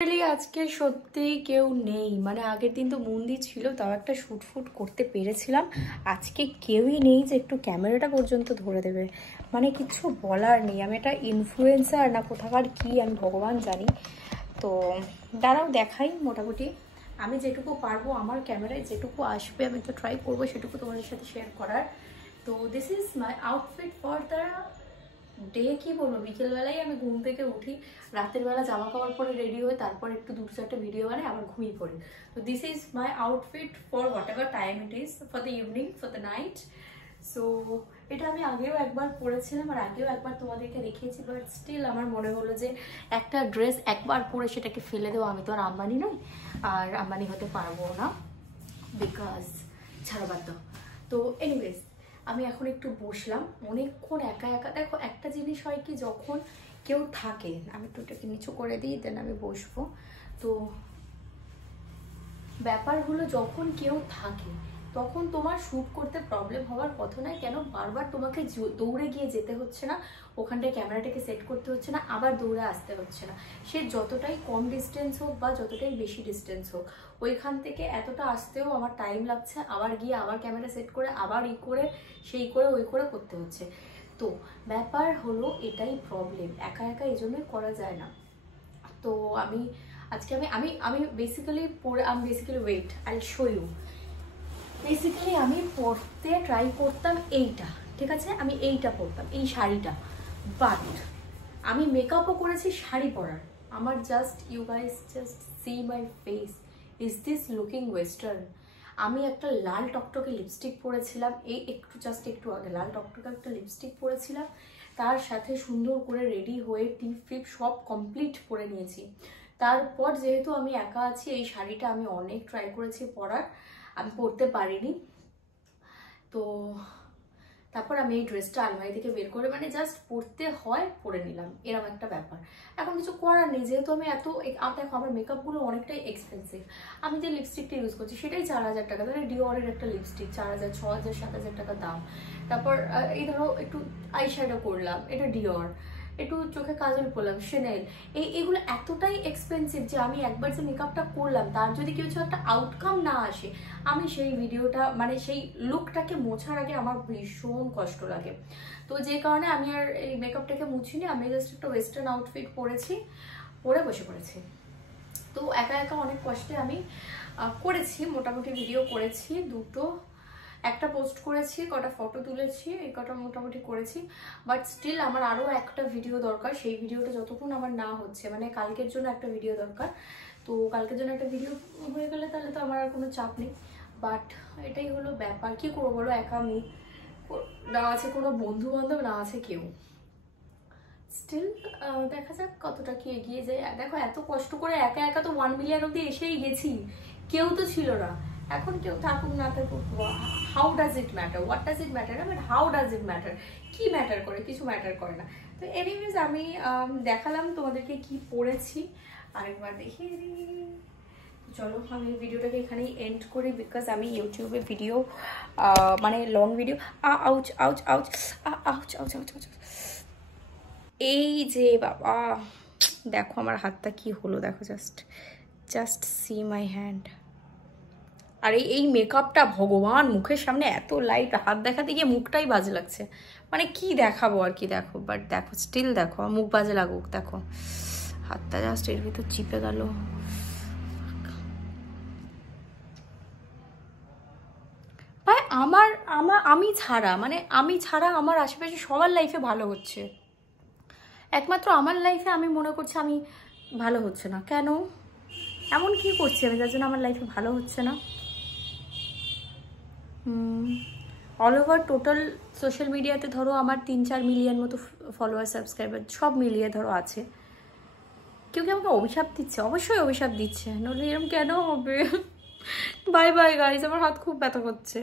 আজকে সত্যি কেউ নেই, মানে আগের দিন তো মন্দির ছিল, তাও একটা শুট করতে পেরেছিলাম। আজকে কেউই নেই যে একটু ক্যামেরাটা পর্যন্ত ধরে দেবে, মানে কিছু বলার নেই। আমি একটা ইনফ্লুয়েন্সার না কোথাকার কি আমি ভগবান জানি। তো দাঁড়াও দেখাই, মোটামুটি আমি যেটুকু পারবো আমার ক্যামেরায় যেটুকু আসবে আমি তো ট্রাই করবো সেটুকু তোমাদের সাথে শেয়ার করার। তো this is my outfit for the day. কি বলবো, বিকেলবেলায় আমি ঘুম থেকে উঠি, রাতের বেলা জামা কাপড় পরে রেডি হই, তারপর একটু দুটো চারটে ভিডিও বানাই, আবার ঘুমিয়ে পড়ি। তো this is my outfit for what ever time it is, for the evening, for the night. So এটা আমি আগেও একবার পরেছিলাম আর আগেও একবার তোমাদেরকে দেখিয়েছি, বাট স্টিল আমার মনে হলো যে একটা ড্রেস একবার পরে সেটাকে ফেলে দেবো। আমি তো আর আম্বানি নই, আর আম্বানি হতে পারবো না, বিকজ ছাড়া বাদ দাও। তো এনিওয়েজ আমি এখন একটু বসলাম, অনেকক্ষণ একা একা। দেখো একটা জিনিস হয় কি, যখন কেউ থাকে, আমি একটু এটাকে নিচু করে দিই, দেন আমি বসবো। তো ব্যাপার হলো যখন কেউ থাকে তখন তোমার শ্যুট করতে প্রবলেম হওয়ার কথা নয়। কেন বারবার তোমাকে দৌড়ে গিয়ে যেতে হচ্ছে না, ওখানটায় ক্যামেরাটাকে সেট করতে হচ্ছে না, আবার দৌড়ে আসতে হচ্ছে না। সে যতটাই কম ডিস্টেন্স হোক বা যতটাই বেশি ডিস্টেন্স হোক, ওইখান থেকে এতটা আসতেও আমার টাইম লাগছে, আবার গিয়ে আবার ক্যামেরা সেট করে আবার করে সেই করে ওই করে করতে হচ্ছে। তো ব্যাপার হলো এটাই প্রবলেম, একা একা এই জন্যই করা যায় না। তো আজকে আমি basically wait I show you. Basically আমি পরতে ট্রাই করতাম এইটা, ঠিক আছে, আমি এইটা পরতাম, এই শাড়িটা। বাট আমি মেকআপও করেছি শাড়ি পরার। আমার you guys just see my face, is this looking western? আমি একটা লাল টকটকে লিপস্টিক পরেছিলাম, একটু আগে লাল টকটকে একটা লিপস্টিক পরেছিলাম, তার সাথে সুন্দর করে রেডি হয়ে টিপ ফিপ সব কমপ্লিট করে নিয়েছি। তারপর যেহেতু আমি একা আছি, এই শাড়িটা আমি অনেক ট্রাই করেছি পরার, আমি পরতে পারিনি। তো তারপর আমি এই ড্রেসটা আলমারি থেকে বের করে, মানে জাস্ট পরতে হয় পরে নিলাম, এরকম একটা ব্যাপার। এখন কিছু করার নেই, যেহেতু আমি দেখো আমার মেকআপগুলো অনেকটাই এক্সপেন্সিভ। আমি যে লিপস্টিকটা ইউজ করছি সেটাই 4000 টাকা, তাহলে ডিওরের একটা লিপস্টিক 4000, 6000, 7000 টাকা দাম। তারপর এই ধরো একটু আইশ্যাডো করলাম, এটা ডিওর। একটু চোখে কাজল পরলাম, শ্যানেল। এগুলো এতটাই এক্সপেন্সিভ যে আমি একবার যে মেকআপটা করলাম তার যদি কিছু একটা আউটকাম না আসে, আমি সেই ভিডিওটা মানে সেই লুকটাকে মোছার আগে আমার ভীষণ কষ্ট লাগে। তো যে কারণে আমি আর এই মেকআপটাকে মুছিনি, আমি জাস্ট একটা ওয়েস্টার্ন আউটফিট পরেছি, পরে বসে পড়েছি। তো একা একা অনেক কষ্টে আমি করেছি, মোটামুটি ভিডিও করেছি দুটো, একটা পোস্ট করেছি, কটা ফটো তুলেছি, এই কটা মোটামুটি করেছি। বাট স্টিল আমার আরও একটা ভিডিও দরকার। সেই ভিডিওটা যতক্ষণ আমার না হচ্ছে, মানে কালকের জন্য একটা ভিডিও দরকার। তো কালকের জন্য একটা ভিডিও হয়ে গেলে তাহলে তো আমার আর কোনো চাপ নেই। বাট এটাই হলো ব্যাপার, কি করবো বলো, একা আমি, না আছে কোনো বন্ধু বান্ধব, না আছে কেউ। স্টিল দেখা যাক কতটা কি এগিয়ে যায়। দেখো এত কষ্ট করে একা একা তো 1 মিলিয়ন অব্দি এসেই গেছি, কেউ তো ছিল না। এখন কেউ থাকুক না থাকুক, how does it matter, what does it matter, but how does it matter, কি ম্যাটার করে, কিছু ম্যাটার করে না। তো এনিওয়েজ আমি দেখালাম তোমাদেরকে কি পড়েছি, আরেকবার দেখিয়ে দিই। চলো আমি ভিডিওটাকে এখানেই এন্ড করি, বিকজ আমি ইউটিউবে ভিডিও মানে long video ouch ouch ouch ouch ouch ouch ouch. এই যে বাবা দেখো আমার হাতটা কি হলো, দেখো জাস্ট সি মাই হ্যান্ড। আর এই মেকআপটা ভগবান, মুখের সামনে এত লাইট, হাত দেখাতে গিয়ে মুখটাই বাজে লাগছে, মানে কি দেখাবো আর কি। দেখো বাট দেখো স্টিল দেখো মুখ বাজে লাগুক, দেখো হাতটা জাস্ট এর ভিতর চিপে গেল। ভাই আমি ছাড়া আমার আশেপাশে সবার লাইফে ভালো হচ্ছে, একমাত্র আমার লাইফে আমি মনে করছি আমি ভালো হচ্ছে না। কেন, এমন কি করছি আমি যার জন্য আমার লাইফে ভালো হচ্ছে না? অল ওভার টোটাল সোশ্যাল মিডিয়াতে ধরো আমার 3-4 মিলিয়ন মতো ফলোয়ার সাবস্ক্রাইবার সব মিলিয়ে ধরো আছে। কেউ কি আমাকে অভিশাপ দিচ্ছে? অবশ্যই অভিশাপ দিচ্ছে, নইলে এরকম কেন হবে? বাই বাই গাইজ, আমার হাত খুব ব্যথা করছে।